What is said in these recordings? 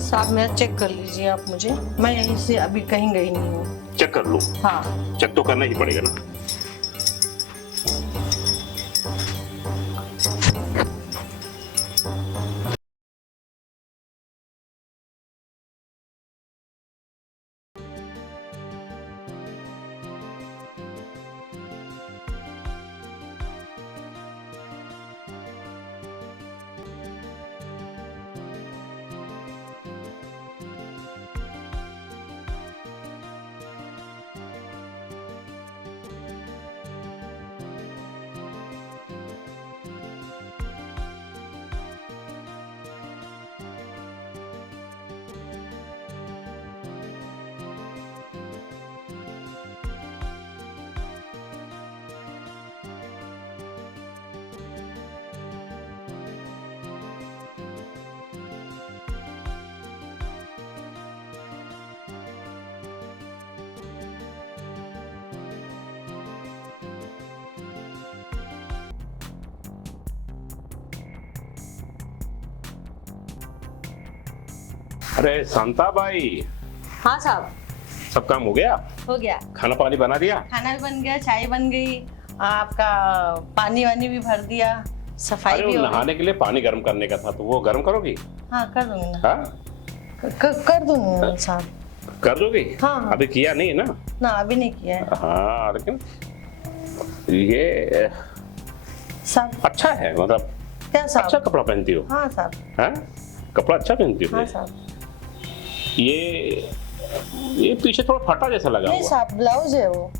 साहब मेरा चेक कर लीजिए आप मुझे, मैं यहीं से अभी कहीं गई नहीं हूँ। चेक कर लो। हाँ चेक तो करना ही पड़ेगा ना। अरे शांता भाई, हाँ साहब, सब काम हो गया? हो गया। खाना पानी बना दिया? खाना भी बन गया, चाय बन गई, आपका पानी वानी भी भर दिया, सफाई अरे भी वो हो नहाने के लिए पानी गर्म करने का था, तो वो गर्म करोगी? हाँ कर दूंगी ना। हाँ कर दूंगी ना साहब। कर दोगी? हाँ। अभी किया नहीं है ना? ना अभी नहीं किया है हाँ, लेकिन ये साहब। अच्छा है, मतलब क्या साहब? अच्छा कपड़ा पहनती हो। हाँ साहब। हाँ, कपड़ा अच्छा पहनती हो। हाँ साहब। ये पीछे थोड़ा फटा जैसा लगा नहीं हुआ। साहब, ब्लाउज है वो।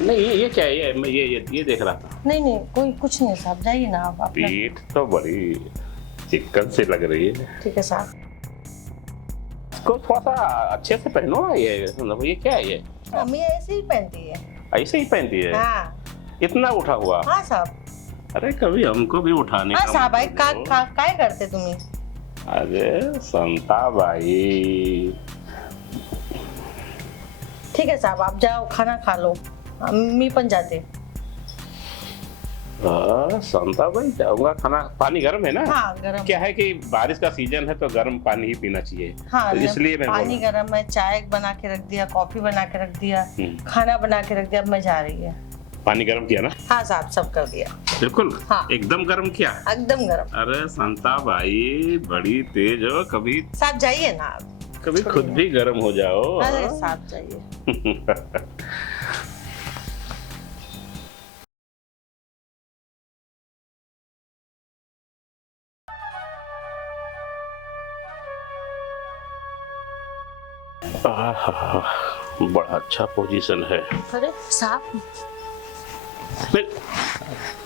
नहीं, ये क्या है? मैं ये देख रहा था। नहीं नहीं, कोई कुछ नहीं साहब, जाइए ना आप अपना। पीठ तो बड़ी चिकन से लग रही है। ठीक है साहब। इसको थोड़ा सा अच्छे से पहनो ना। ये क्या है ये? मम्मी ऐसे ही पहनती है। ऐसे ही पहनती है? हाँ। इतना उठा हुआ? हाँ साहब। अरे कभी हमको भी उठाने हाँ का साहब, भाई मौका दो। काय करते तुम्ही? अरे संता भाई। ठीक है साहब, आप जाओ खाना खा लो, मी पण जाते। संता भाई जाऊंगा। खाना पानी गर्म है ना? हाँ गरम। क्या है कि बारिश का सीजन है तो गर्म पानी ही पीना चाहिए। हाँ तो इसलिए मैं पानी बोल गरम है, चाय बना के रख दिया, कॉफी बना के रख दिया, हम्म। खाना बना के रख दिया, अब मैं जा रही है। पानी गर्म किया ना? हाँ साहब, सब कर दिया। बिल्कुल। हाँ। एकदम गर्म किया? एकदम गरम। अरे संता भाई बड़ी तेज हो। कभी साहब जाइए ना आप। कभी खुद भी गर्म हो जाओ। अरे साहब जाइए। आहा, बड़ा अच्छा पोजीशन है। अरे साहब। फिर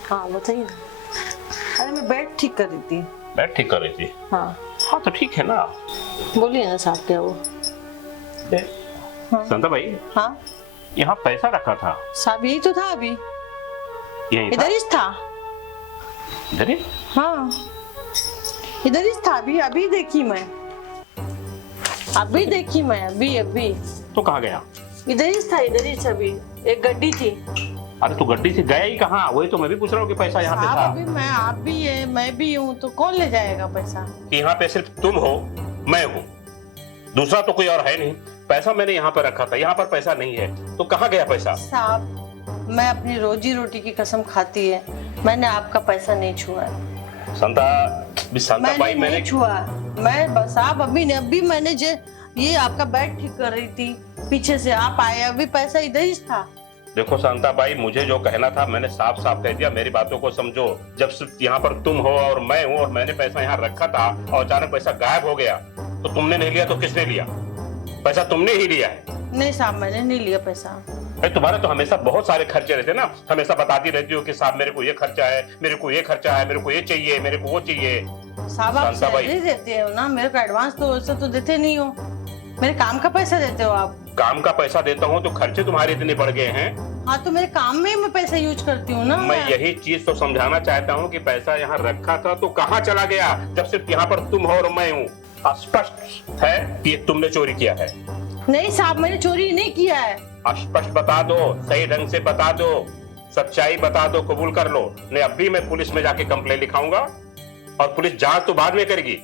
हाँ बताइए ना। अरे मैं बेड ठीक कर रही थी। बैठ ठीक कर रही थी? हाँ। हाँ तो ठीक है ना। बोलिए ना साहब, क्या वो? हाँ। संता भाई, हाँ यहाँ पैसा रखा था। साहब, यही तो था अभी, यहीं था? इधर ही था। इधर ही? हाँ इधर ही था, अभी अभी देखी मैं, अभी देखी मैं, अभी अभी तो कहाँ गया? इधर ही था, इधर ही अभी एक गड्डी थी। अरे तो गड्डी से गया ही कहाँ? वही तो मैं भी पूछ रहा हूँ कि पैसा यहाँ पे साहब था। अभी मैं, आप भी है, मैं भी हूँ, तो कौन ले जाएगा पैसा? यहाँ पे सिर्फ तुम हो, मैं हूँ, दूसरा तो कोई और है नहीं। पैसा मैंने यहाँ पर रखा था, यहाँ पर पैसा नहीं है, तो कहाँ गया पैसा? साहब मैं अपनी रोजी रोटी की कसम खाती है, मैंने आपका पैसा नहीं छुआ है। संता भाई, मैंने नहीं छुआ। मैं बस साहब अभी मैंने ये आपका बेड ठीक कर रही थी, पीछे से आप आए, अभी पैसा इधर ही था। देखो शांता भाई, मुझे जो कहना था मैंने साफ साफ कह दिया। मेरी बातों को समझो। जब सिर्फ यहाँ पर तुम हो और मैं हूँ, और मैंने पैसा यहाँ रखा था और अचानक पैसा गायब हो गया, तो तुमने नहीं लिया तो किसने लिया? पैसा तुमने ही लिया है। नहीं साहब, मैंने नहीं लिया पैसा। अरे तुम्हारे तो हमेशा बहुत सारे खर्चे रहते ना। हमेशा बताती रहती हो कि साहब मेरे को ये खर्चा है, मेरे को ये खर्चा है, मेरे को ये चाहिए, मेरे को वो चाहिए। साहब आप शांता भाई। सैलरी देते हो ना, मेरे को एडवांस तो वैसे तो देते नहीं हो, मेरे काम का पैसा देते हो आप। काम का पैसा देता हूँ तो खर्चे तुम्हारे इतने बढ़ गए हैं। हाँ तो मेरे काम में मैं पैसा यूज करती हूँ ना। मैं यही चीज तो समझाना चाहता हूँ कि पैसा यहाँ रखा था तो कहाँ चला गया, जब सिर्फ यहाँ पर तुम हो और मैं हूँ। स्पष्ट है कि तुमने चोरी किया है। नहीं साहब, मैंने चोरी नहीं किया है। स्पष्ट बता दो, सही ढंग से बता दो, सच्चाई बता दो, कबूल कर लो। नहीं अभी मैं पुलिस में जाके कंप्लेंट लिखाऊंगा और पुलिस जांच तो बाद में करेगी,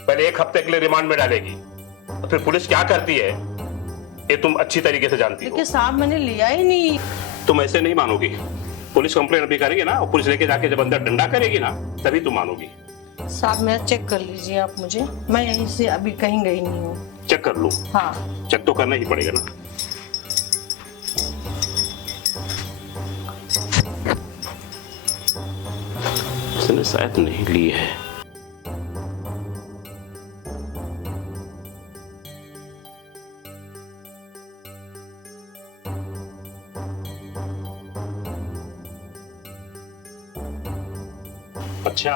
पहले 1 हफ्ते के लिए रिमांड में डालेगी। और फिर पुलिस क्या करती है ये तुम अच्छी तरीके से जानती हो। लेकिन साहब मैंने लिया ही नहीं। तुम ऐसे नहीं मानोगी। पुलिस कंप्लेंट अभी करेगी ना और पुलिस लेके जाके जब अंदर डंडा करेगी ना तभी तुम मानोगी। साहब मेरा चेक कर लीजिए आप मुझे, मैं यहीं से अभी कहीं गई नहीं हूँ। चेक कर लूं? हाँ चेक तो करना ही पड़ेगा ना। इसने शायद नहीं ली है। अच्छा,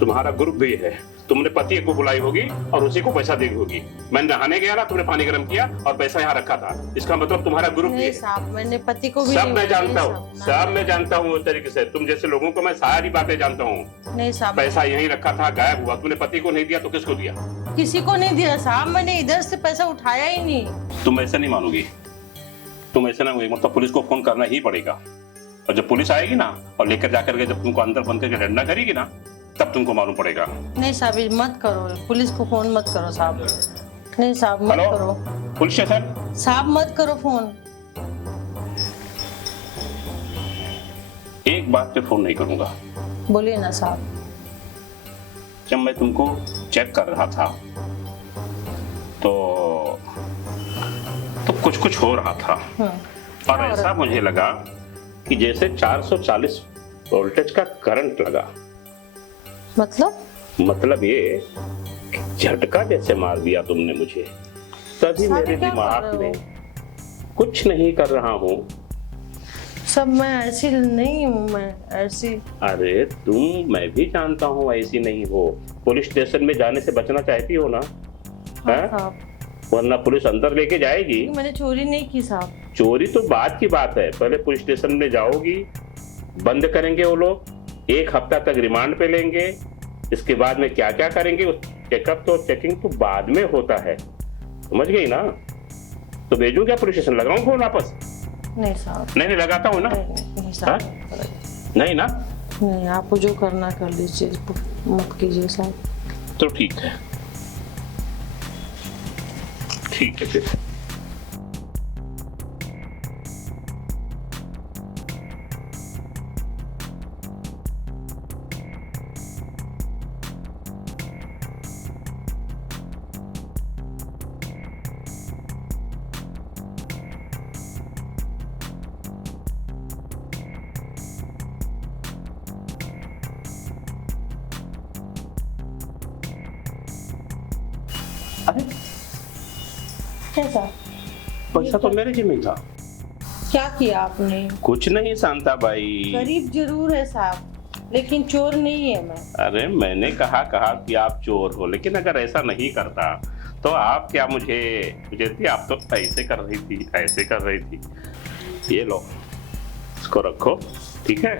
तुम्हारा ग्रुप भी है। तुमने पति को बुलाई होगी और उसी को पैसा दी होगी। मैं नहाने गया ना, तुमने पानी गर्म किया और पैसा यहाँ रखा था। इसका मतलब तुम्हारा ग्रुप भी नहीं है। साहब मैंने पति को भी सब नहीं मैं बोला, जानता नहीं हूँ, साहब, सब मैं जानता हूँ। उस तरीके से तुम जैसे लोगों को मैं सारी बातें जानता हूँ। नहीं साहब पैसा यहीं रखा था, गायब हुआ। तुमने पति को नहीं दिया तो किसको दिया? किसी को नहीं दिया साहब, मैंने इधर से पैसा उठाया ही नहीं। तुम ऐसे नहीं मानोगी। तुम ऐसे ना होगी, मतलब पुलिस को फोन करना ही पड़ेगा। और जब पुलिस आएगी ना और लेकर जाकर के जब तुमको अंदर बंद करके डंडा करेगी ना तब तुमको मालूम पड़ेगा। नहीं साहब ये मत करो, पुलिस को फोन मत करो साहब। नहीं साहब मत हेलो? करो पुलिस स्टेशन? साहब, मत करो फोन। एक बात पे फोन नहीं करूंगा। बोलिए ना साहब। जब मैं तुमको चेक कर रहा था तो कुछ कुछ हो रहा था और ऐसा मुझे लगा कि जैसे 440 वोल्टेज का करंट लगा। मतलब ये झटका जैसे मार दिया तुमने मुझे। तभी साहब, मेरे क्या कर दिमाग रहे में हो? कुछ नहीं कर रहा हूँ। सब मैं ऐसी नहीं हूँ, मैं ऐसी। अरे तुम, मैं भी जानता हूँ ऐसी नहीं हो। पुलिस स्टेशन में जाने से बचना चाहती हो ना? हाँ हैं? साहब, वरना पुलिस अंदर लेके जाएगी। मैंने चोरी नहीं की साहब। चोरी तो बाद की बात है। पहले पुलिस स्टेशन में जाओगी, बंद करेंगे वो लोग, 1 हफ्ता तक रिमांड पे लेंगे। इसके बाद में क्या क्या करेंगे, चेकअप तो चेकिंग तो बाद में होता है, समझ गई ना? तो भेजूं क्या पुलिस स्टेशन? लगाऊं फोन वापस? नहीं साहब, नहीं लगाता हूँ ना। नहीं साहब, नहीं ना? नहीं, आपको जो करना कर लीजिए, मत कीजिए साहब। तो ठीक है, ठीक है फिर। अरे कैसा? पैसा तो मेरे जिम्मे था। क्या किया आपने? कुछ नहीं शांता बाई। गरीब जरूर है साहब, लेकिन चोर नहीं है मैं। अरे मैंने कहा कि आप चोर हो, लेकिन अगर ऐसा नहीं करता तो आप क्या मुझे थी? आप तो ऐसे कर रही थी, ऐसे कर रही थी। ये लो, इसको रखो, ठीक है?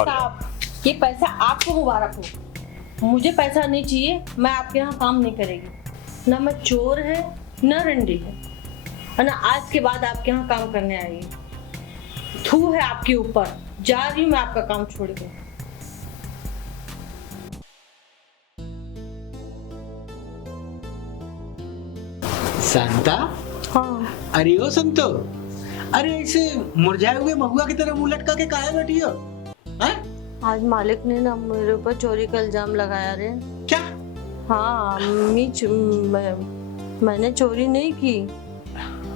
और साहब ये पैसा आपको मुबारक हो। मुझे पैसा नहीं चाहिए, मैं आपके यहाँ काम नहीं करेगी। ना मैं चोर है ना रंडी है ना आज के बाद आपके यहाँ काम करने आई। थू है आपके ऊपर, जा रही हूँ मैं आपका काम छोड़ के। शांता, हाँ अरे ओ संतो, अरे ऐसे मुरझाए हुए महुआ की तरह मुंह लटका के काहे बैठी हो? हैं? आज मालिक ने ना मेरे ऊपर चोरी का इल्जाम लगाया रे। क्या? हाँ मैंने चोरी नहीं की,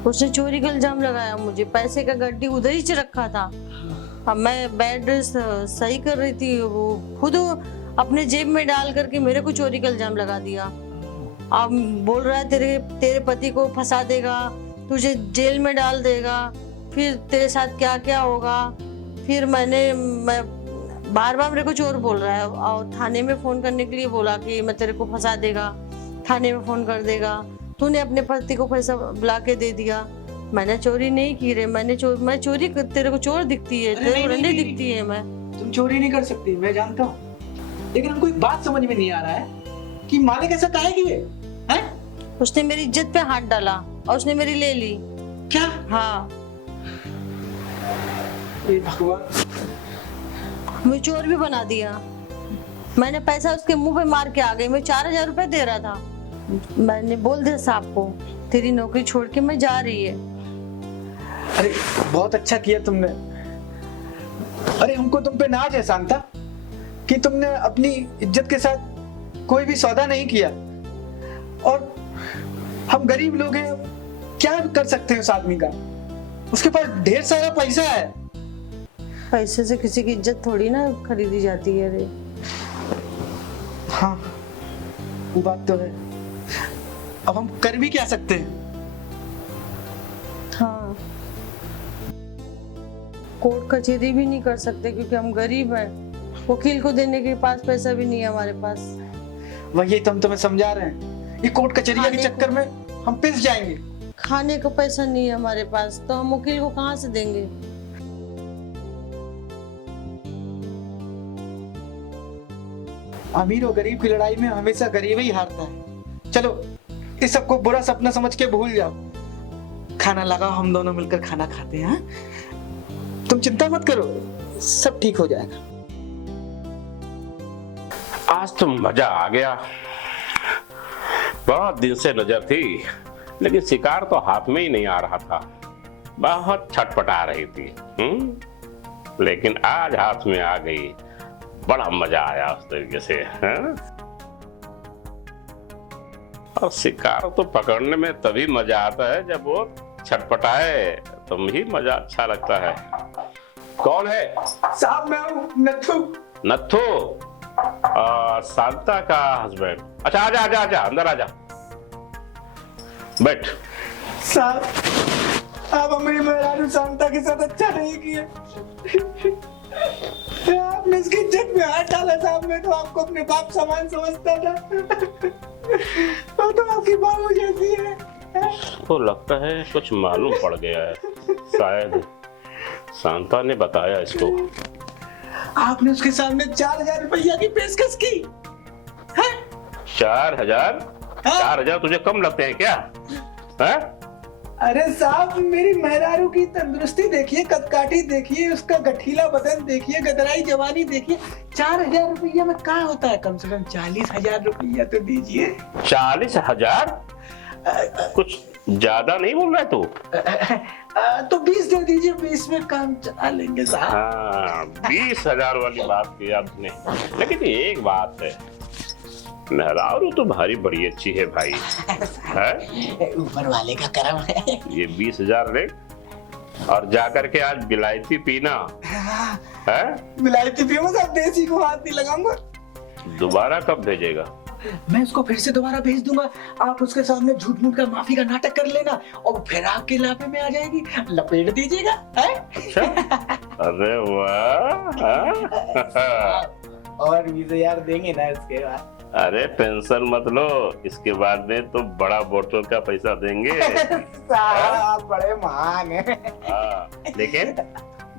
उसने चोरी का इल्जाम लगाया मुझे। पैसे का गड्डी उधर ही रखा था। अब मैं बेड सही कर रही थी, वो खुद अपने जेब में डाल करके मेरे को चोरी का इल्जाम लगा दिया। अब बोल रहा है तेरे पति को फंसा देगा, तुझे जेल में डाल देगा, फिर तेरे साथ क्या क्या होगा। फिर मैं बार बार मेरे को चोर बोल रहा है और थाने में फोन करने के लिए बोला कि मैं तेरे को फंसा देगा, थाने में फोन कर देगा। तूने अपने पति को पैसा बुला के दे दिया। मैंने चोरी नहीं की रे, मैं चोरी तेरे को चोर दिखती है, तेरे को रंडी दिखती है। मैं तुम चोरी नहीं कर सकती, मैं जानता हूँ, लेकिन हमको एक बात समझ में नहीं आ रहा है कि मालिक ऐसा काहे किए हैं? उसने मेरी इज्जत पे हाथ डाला और उसने मेरी ले ली। क्या? हाँ हे भगवान, मुझे चोर भी बना दिया। मैंने पैसा उसके मुंह पे मार के आ गई। मैं 4000 रुपए दे रहा था। मैंने बोल दिया साहब को तेरी नौकरी छोड़ के मैं जा रही है। अरे बहुत अच्छा किया तुमने। अरे हमको तुम पे नाज है शांता कि तुमने अपनी इज्जत के साथ कोई भी सौदा नहीं किया। और हम गरीब लोग हैं, क्या कर सकते हैं उस आदमी का? उसके पास ढेर सारा पैसा है। पैसे से किसी की इज्जत थोड़ी ना खरीदी जाती है रे। हाँ वो बात तो है। अब हम कर भी क्या सकते हैं? हाँ, कोर्ट कचहरी भी नहीं कर सकते क्योंकि हम गरीब हैं। वकील को देने के पास पैसा भी नहीं है हमारे पास। वही तो हम तुम्हें समझा रहे हैं, ये कोर्ट कचहरी के चक्कर में हम पिस जाएंगे। खाने का पैसा नहीं है हमारे पास तो हम वकील को कहाँ से देंगे? अमीर और गरीब की लड़ाई में हमेशा गरीब ही हारता है। चलो इस सबको बुरा सपना समझ के भूल जाओ। खाना लगाओ, हम दोनों मिलकर खाना खाते हैं। तुम चिंता मत करो, सब ठीक हो जाएगा। आज तो मजा आ गया। बहुत दिन से नजर थी लेकिन शिकार तो हाथ में ही नहीं आ रहा था। बहुत छटपटा रही थी। लेकिन आज हाथ में आ गई। बड़ा मजा आया उस तरीके से। और शिकार तो पकड़ने में तभी मजा आता है जब वो छटपटाए, तुम ही मजा अच्छा लगता है। कौन है? साहब मैं हूँ नथु। नथु? शांता का हस्बैंड। अच्छा आजा आजा आजा, अंदर आजा, बैठ। साहब आप हमारी मेहरारू शांता के साथ अच्छा नहीं किए। आपने इसकी इज्जत में हाथ डाला। साहब मैं तो आपको अपने बाप समान समझता था। वो तो आपकी बाबू जैसी है। तो लगता है कुछ मालूम पड़ गया है। शायद शांता ने बताया इसको। आपने उसके सामने 4,000 रुपया की पेशकश की। 4,000? 4,000 तुझे कम लगते हैं क्या? है? अरे साहब मेरी मेहरारू की तंदुरुस्ती देखिए, कदकाठी देखिए, उसका गठीला बदन देखिए, गदराई जवानी देखिए। 4,000 रुपया में क्या होता है? कम से कम 40,000 रुपया तो दीजिए। 40,000? कुछ ज्यादा नहीं बोल रहा है तू? तो 20 दे दीजिए, 20 में काम चला लेंगे साहब। हाँ, 20,000 वाली बात की आपने। लेकिन एक बात है, मेहरारू तो भारी बड़ी अच्छी है भाई। है? ऊपर वाले का करम है। ये 20,000 ले और जाकर के आज विलायती पीना है। विलायती पीऊंगा साहब, देसी को हाथ नहीं लगाऊंगा। दोबारा कब भेजेगा? मैं उसको फिर से दोबारा भेज दूंगा। आप उसके सामने झूठ मूठ का माफी का नाटक कर लेना और फिर आपके लापे में आ जाएगी, लपेट दीजिएगा। अच्छा? अरे वाह। और 20,000 देंगे ना इसके बाद? अरे टेंशन मत लो, इसके बाद में तो बड़ा बोतल का पैसा देंगे। आप बड़े महान हैं। हाँ, लेकिन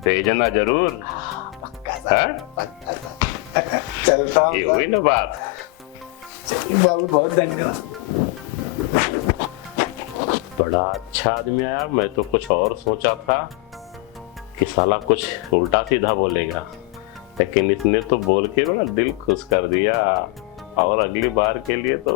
भेजना जरूर। पक्का चलता हूँ। ये हुई ना बात। बाबू बहुत धन्यवाद। बड़ा अच्छा आदमी आया। मैं तो कुछ और सोचा था कि साला कुछ उल्टा सीधा बोलेगा, लेकिन इसने तो बोल के बड़ा दिल खुश कर दिया। और अगली बार के लिए तो